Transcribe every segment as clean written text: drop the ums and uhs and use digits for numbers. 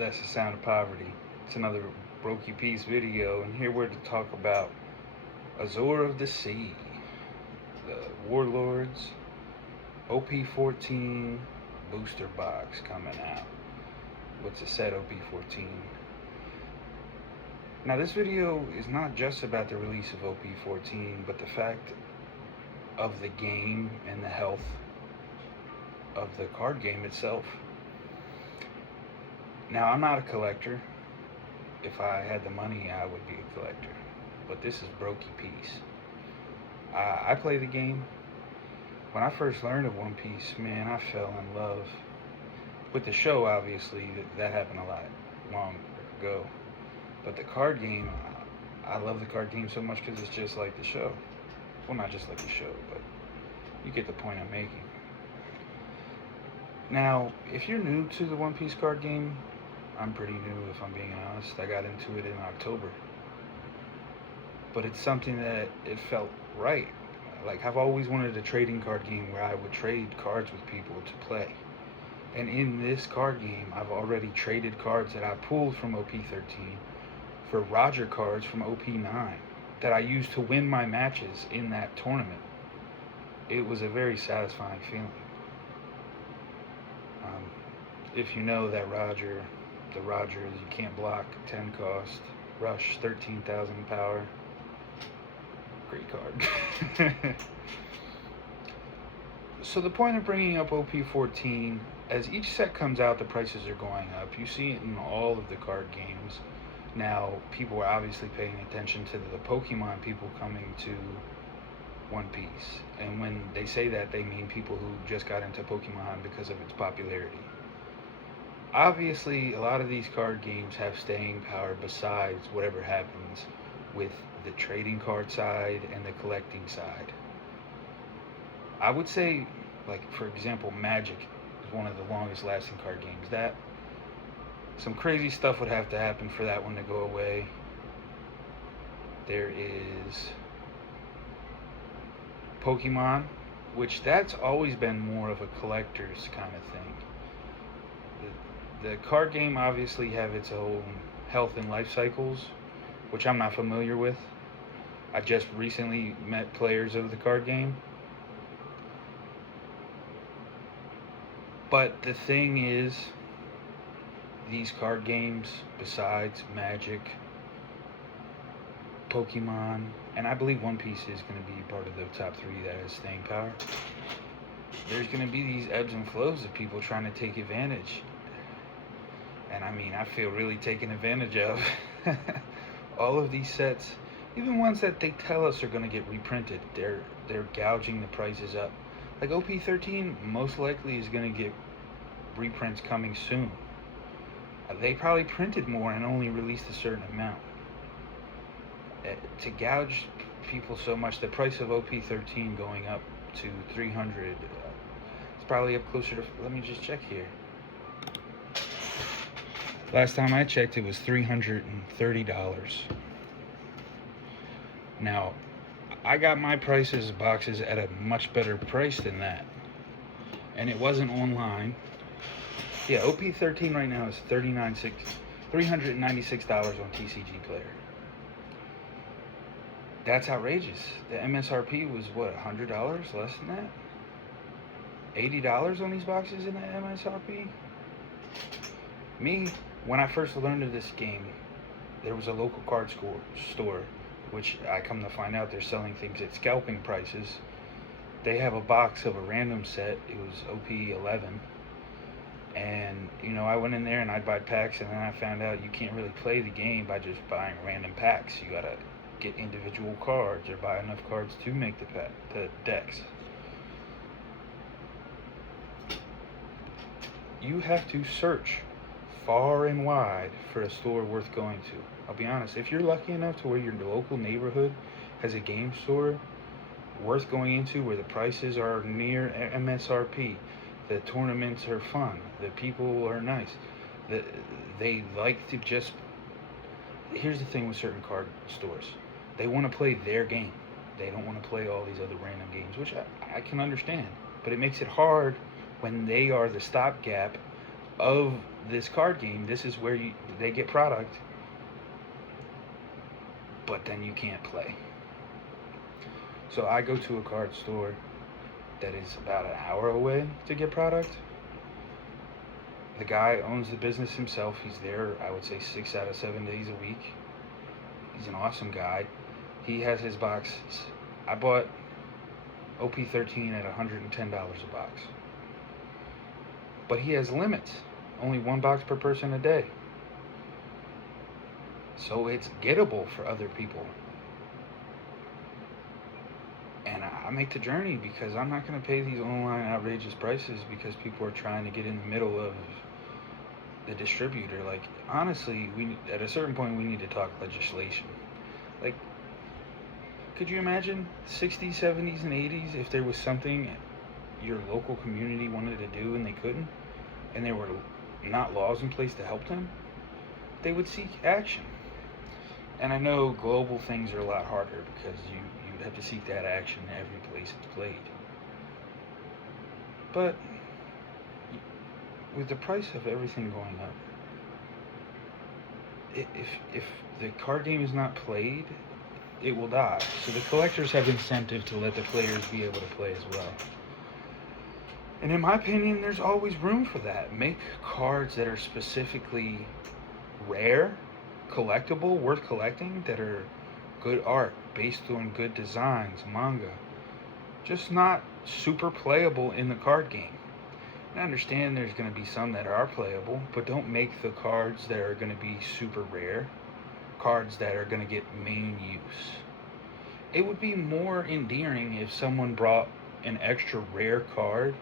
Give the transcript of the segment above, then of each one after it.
That's the sound of poverty. It's another Brokey Peace video, and here we're to talk about Azure of the Sea, the Warlords OP14 booster box coming out. What's a set OP14? Now, this video is not just about the release of OP14, but the fact of the game and the health of the card game itself. Now, I'm not a collector. If I had the money, I would be a collector. But this is Brokey Peace. I play the game. When I first learned of One Piece, man, I fell in love with the show. Obviously, that happened a lot long ago. But the card game, I love the card game so much because it's just like the show. Well, not just like the show, but you get the point I'm making. Now, if you're new to the One Piece card game, I'm pretty new, if I'm being honest. I got into it in October. But it's something that it felt right. Like, I've always wanted a trading card game where I would trade cards with people to play. And in this card game, I've already traded cards that I pulled from OP13 for Roger cards from OP9 that I used to win my matches in that tournament. It was a very satisfying feeling. If you know that the Rogers, you can't block, 10 cost, rush, 13,000 power. Great card. So the point of bringing up OP14, as each set comes out, the prices are going up. You see it in all of the card games. Now, people are obviously paying attention to the Pokemon people coming to One Piece. And when they say that, they mean people who just got into Pokemon because of its popularity. Obviously, a lot of these card games have staying power besides whatever happens with the trading card side and the collecting side. I would say, like, for example, Magic is one of the longest lasting card games. That some crazy stuff would have to happen for that one to go away. There is Pokemon, which that's always been more of a collector's kind of thing. The card game obviously have its own health and life cycles, which I'm not familiar with. I just recently met players of the card game. But the thing is, these card games, besides Magic, Pokemon, and I believe One Piece is going to be part of the top 3 that has staying power, there's going to be these ebbs and flows of people trying to take advantage. And I mean, I feel really taken advantage of. All of these sets, even ones that they tell us are going to get reprinted, they're gouging the prices up. Like OP13 most likely is going to get reprints coming soon. They probably printed more and only released a certain amount. To gouge people so much, the price of OP13 going up to 300, it's probably up closer to, let me just check here. Last time I checked, it was $330. Now, I got my prices boxes at a much better price than that. And it wasn't online. Yeah, OP13 right now is $396 on TCG Player. That's outrageous. The MSRP was what, $100? Less than that? $80 on these boxes in the MSRP? Me, when I first learned of this game, there was a local card store, which I come to find out they're selling things at scalping prices. They have a box of a random set. It was OP11. And, you know, I went in there and I'd buy packs, and then I found out you can't really play the game by just buying random packs. You gotta get individual cards or buy enough cards to make the decks. You have to search far and wide for a store worth going to. I'll be honest, if you're lucky enough to where your local neighborhood has a game store worth going into, where the prices are near MSRP, the tournaments are fun, the people are nice, they like to just, here's the thing with certain card stores, they want to play their game. They don't want to play all these other random games, which I can understand, but it makes it hard when they are the stopgap of this card game. This is where they get product, but then you can't play. So I go to a card store that is about an hour away to get product. The guy owns the business himself. He's there, I would say, 6 out of 7 days a week. He's an awesome guy. He has his boxes. I bought OP13 at $110 a box. But he has limits. Only 1 box per person a day. So it's gettable for other people. And I make the journey because I'm not going to pay these online outrageous prices because people are trying to get in the middle of the distributor. Like, honestly, at a certain point we need to talk legislation. Like, could you imagine 60s, 70s, and 80s if there was something your local community wanted to do and they couldn't, and there were not laws in place to help them? They would seek action. And I know global things are a lot harder because you'd have to seek that action every place it's played. But with the price of everything going up, if the card game is not played, it will die. So the collectors have incentive to let the players be able to play as well. And in my opinion, there's always room for that. Make cards that are specifically rare, collectible, worth collecting, that are good art, based on good designs, manga. Just not super playable in the card game. I understand there's going to be some that are playable, but don't make the cards that are going to be super rare, cards that are going to get main use. It would be more endearing if someone brought an extra rare card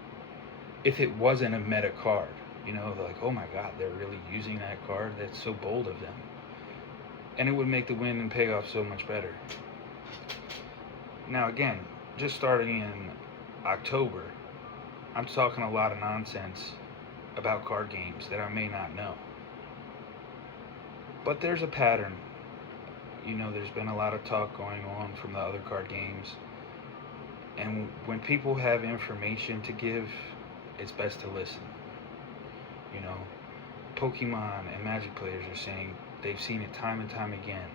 if it wasn't a meta card. You know, like, oh my god, they're really using that card, that's so bold of them. And it would make the win and payoff so much better. Now again, just starting in October, I'm talking a lot of nonsense about card games that I may not know. But there's a pattern. You know, there's been a lot of talk going on from the other card games. And when people have information to give, it's best to listen. You know, Pokemon and Magic players are saying they've seen it time and time again.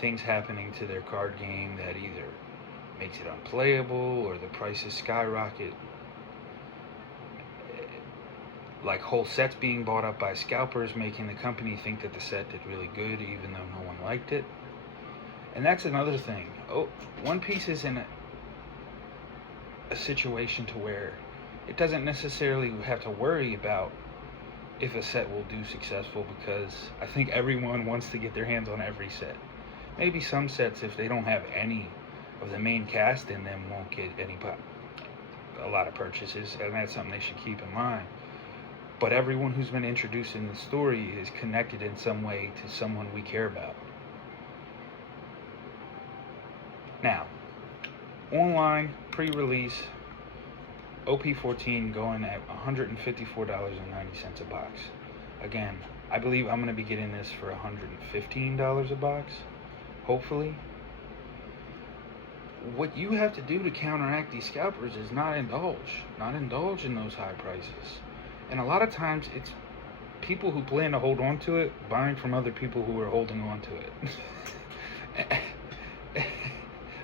Things happening to their card game that either makes it unplayable or the prices skyrocket. Like whole sets being bought up by scalpers, making the company think that the set did really good even though no one liked it. And that's another thing. Oh, One Piece is in a situation to where it doesn't necessarily have to worry about if a set will do successful, because I think everyone wants to get their hands on every set. Maybe some sets, if they don't have any of the main cast in them, won't get a lot of purchases, and that's something they should keep in mind. But everyone who's been introduced in the story is connected in some way to someone we care about. Now, online, pre-release, OP14 going at $154.90 a box. Again, I believe I'm going to be getting this for $115 a box, hopefully. What you have to do to counteract these scalpers is not indulge in those high prices. And a lot of times it's people who plan to hold on to it buying from other people who are holding on to it.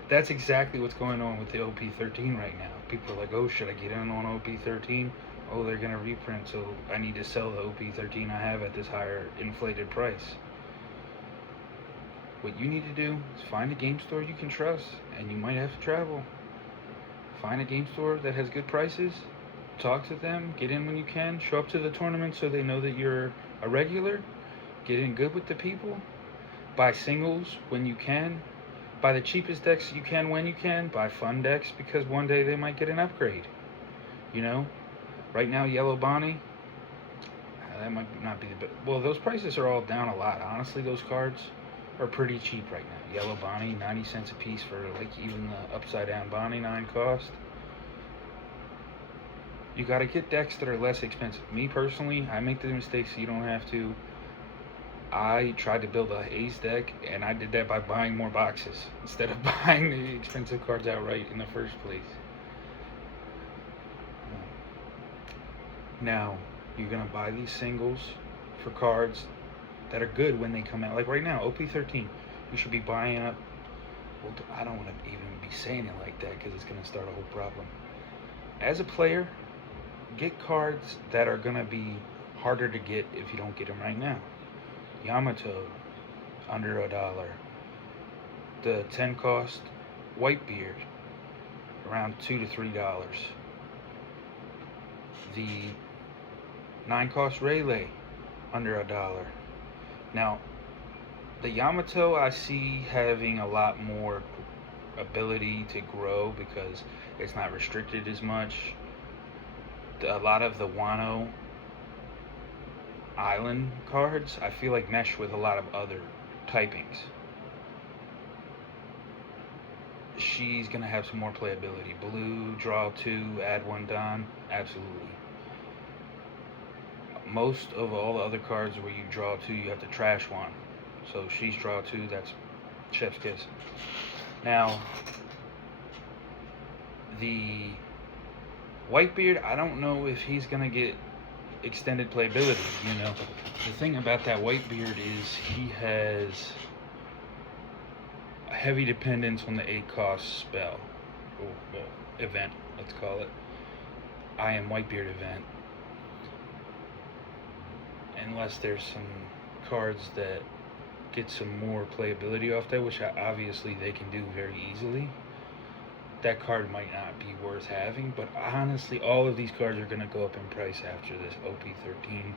That's exactly what's going on with the OP13 right now. People are like, oh, should I get in on OP13? Oh, they're going to reprint, so I need to sell the OP13 I have at this higher inflated price. What you need to do is find a game store you can trust, and you might have to travel. Find a game store that has good prices, talk to them, get in when you can, show up to the tournament so they know that you're a regular, get in good with the people, buy singles when you can, buy the cheapest decks you can when you can, buy fun decks because one day they might get an upgrade. You know, right now Yellow Bonnie, that might not be the best. Well, those prices are all down a lot. Honestly, those cards are pretty cheap right now. Yellow Bonnie, 90 cents a piece for like even the upside down Bonnie 9 cost. You got to get decks that are less expensive. Me personally, I make the mistakes so you don't have to. I tried to build a Ace deck, and I did that by buying more boxes instead of buying the expensive cards outright in the first place. Now, You're going to buy these singles for cards that are good when they come out. Like right now, OP13, you should be buying up. Well, I don't want to even be saying it like that because it's going to start a whole problem. As a player, get cards that are going to be harder to get if you don't get them right now. Yamato, under $1. The 10 cost Whitebeard, around $2 to $3. The 9 cost Rayleigh, under $1. Now, the Yamato I see having a lot more ability to grow because it's not restricted as much. A lot of the Wano Island cards I feel like mesh with a lot of other typings. She's gonna have some more playability. Blue, draw 2, add 1 Don, absolutely. Most of all the other cards where you draw 2, you have to trash 1. So she's draw 2, that's chef's kiss. Now, the Whitebeard, I don't know if he's gonna get extended playability. The thing about that Whitebeard is he has a heavy dependence on the 8 cost spell, well, event, let's call it. I am Whitebeard event. Unless there's some cards that get some more playability off that, which obviously they can do very easily. That card might not be worth having, but honestly, all of these cards are going to go up in price after this OP13,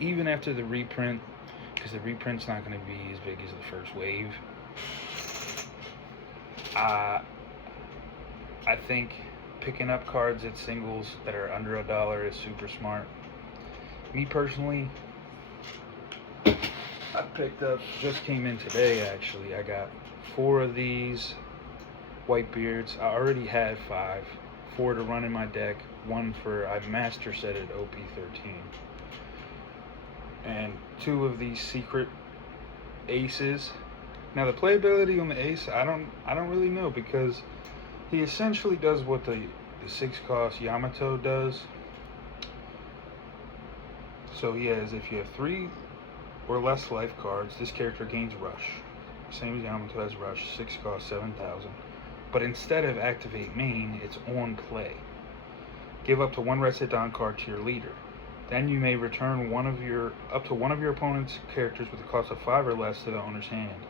even after the reprint, because the reprint's not going to be as big as the first wave. I think picking up cards at singles that are under $1 is super smart. Me personally, I picked up, just came in today actually, I got 4 of these Whitebeards. I already had 5, 4 to run in my deck, 1 for, I master set at OP13. And 2 of these secret aces. Now the playability on the ace, I don't really know, because he essentially does what the 6 cost Yamato does. So he has, if you have 3 or less life cards, this character gains rush. Same as Yamato has rush, 6 cost 7,000. But instead of activate main, it's on play. Give up to 1 Rested Don card to your leader. Then you may return up to one of your opponent's characters with a cost of 5 or less to the owner's hand.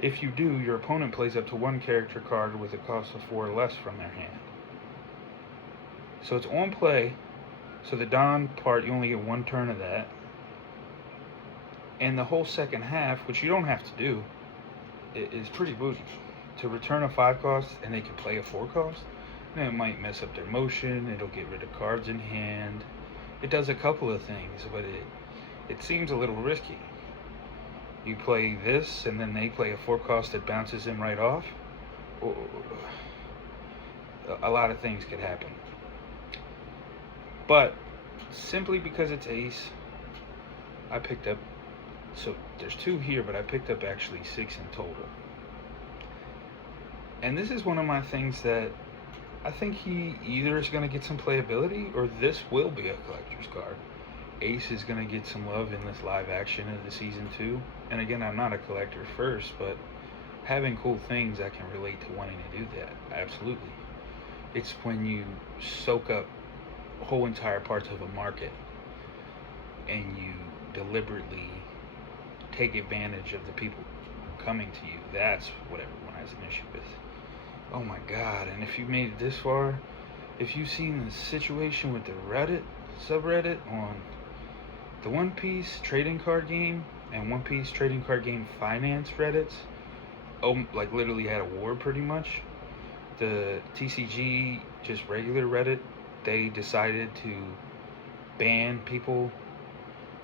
If you do, your opponent plays up to 1 character card with a cost of 4 or less from their hand. So it's on play. So the Don part, you only get 1 turn of that. And the whole second half, which you don't have to do, is pretty booty. To return a 5 cost and they can play a 4 cost, and it might mess up their motion, it'll get rid of cards in hand. It does a couple of things, but it seems a little risky. You play this and then they play a 4 cost that bounces them right off. A lot of things could happen. But simply because it's ace, I picked up, so there's 2 here, but I picked up actually 6 in total. And this is one of my things that I think he either is going to get some playability or this will be a collector's card. Ace is going to get some love in this live action of the season 2. And again, I'm not a collector first, but having cool things, I can relate to wanting to do that. Absolutely. It's when you soak up whole entire parts of a market and you deliberately take advantage of the people coming to you. That's what everyone has an issue with. Oh my god, and if you made it this far, if you've seen the situation with the Reddit subreddit on the One Piece trading card game and One Piece trading card game finance Reddits, like literally had a war pretty much. The TCG, just regular Reddit, they decided to ban people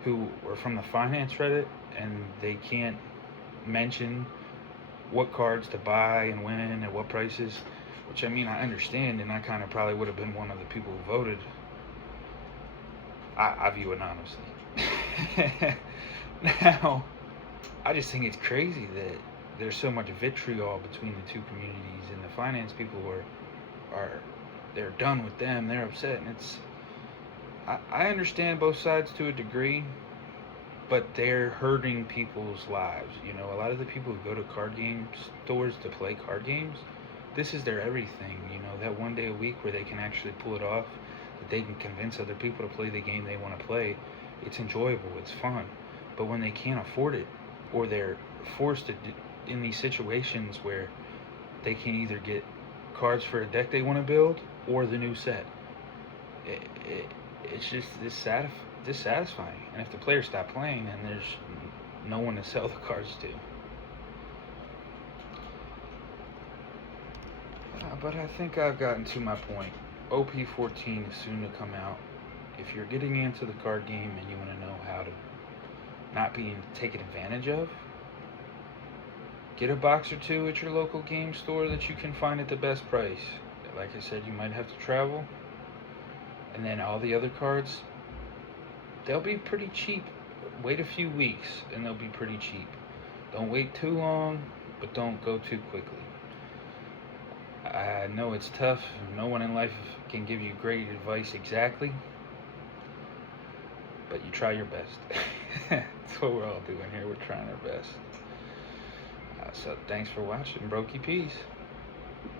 who are from the finance Reddit, and they can't mention what cards to buy and when and at what prices, which I mean, I understand, and I kind of probably would have been one of the people who voted. I view it honestly. Now, I just think it's crazy that there's so much vitriol between the 2 communities, and the finance people they're done with them, they're upset, and I understand both sides to a degree, but they're hurting people's lives. You know, a lot of the people who go to card game stores to play card games, this is their everything. You know, that one day a week where they can actually pull it off, that they can convince other people to play the game they want to play. It's enjoyable, it's fun. But when they can't afford it, or they're forced to in these situations where they can either get cards for a deck they want to build or the new set, it, it, it's just dissatisfying. And if the players stop playing, then there's no one to sell the cards to. But I think I've gotten to my point. OP14 is soon to come out. If you're getting into the card game and you want to know how to not be taken advantage of, get a box or two at your local game store that you can find at the best price. Like I said, you might have to travel. And then all the other cards, they'll be pretty cheap. Wait a few weeks and they'll be pretty cheap. Don't wait too long, but don't go too quickly. I know it's tough. No one in life can give you great advice exactly, but you try your best. That's what we're all doing here. We're trying our best. So thanks for watching. Brokey Peace.